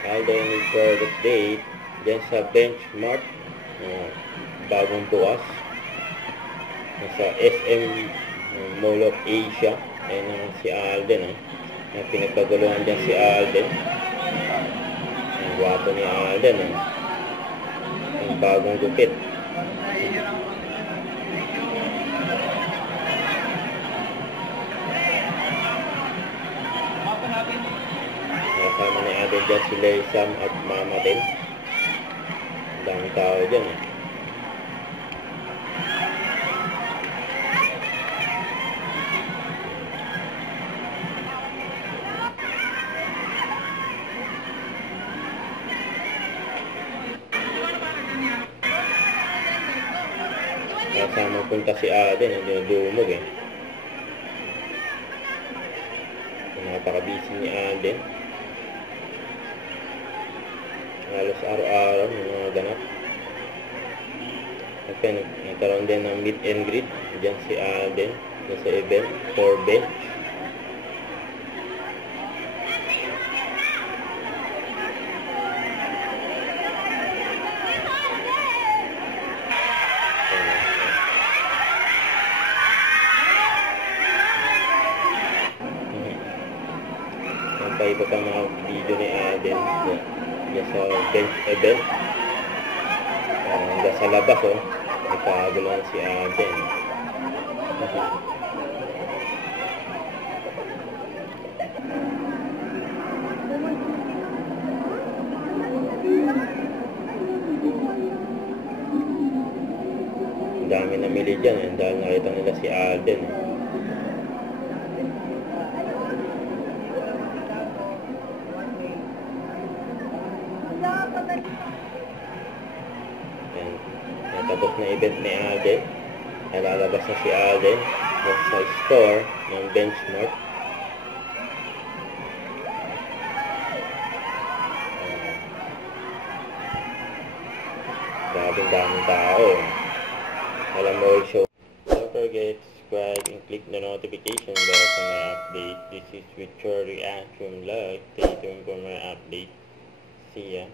Alden need for update dyan sa benchmark, bagong bukas sa SM Mall of Asia. Ayun si Alden, na pinagkaguluhan dyan si Alden. Ang gwapo ni Alden, ang bagong gupit. Kasama ni Alden dyan si Leysam at Mama din. Ang daming tao dyan, Kasama punta si Alden, hindi na dumog Napaka-busy ni Alden. Halos araw-araw ng mga ganap. Nagkaroon din ng meet and greet dyan si Alden sa event for bench. Iba pa mga video ni Alden dyan sa bench event. Hanggang sa labas, nagkaguluhan si Alden. Ang dami namili dyan, dahil nakita nila si Alden. Tapos na event ni Alden, lalabas na si Alden sa store ng benchmark. Daming tao. Alam mo also, don't forget to subscribe and click the notification bell for my update. This is Victor Reaction Vlog. Stay tuned for my update. See ya.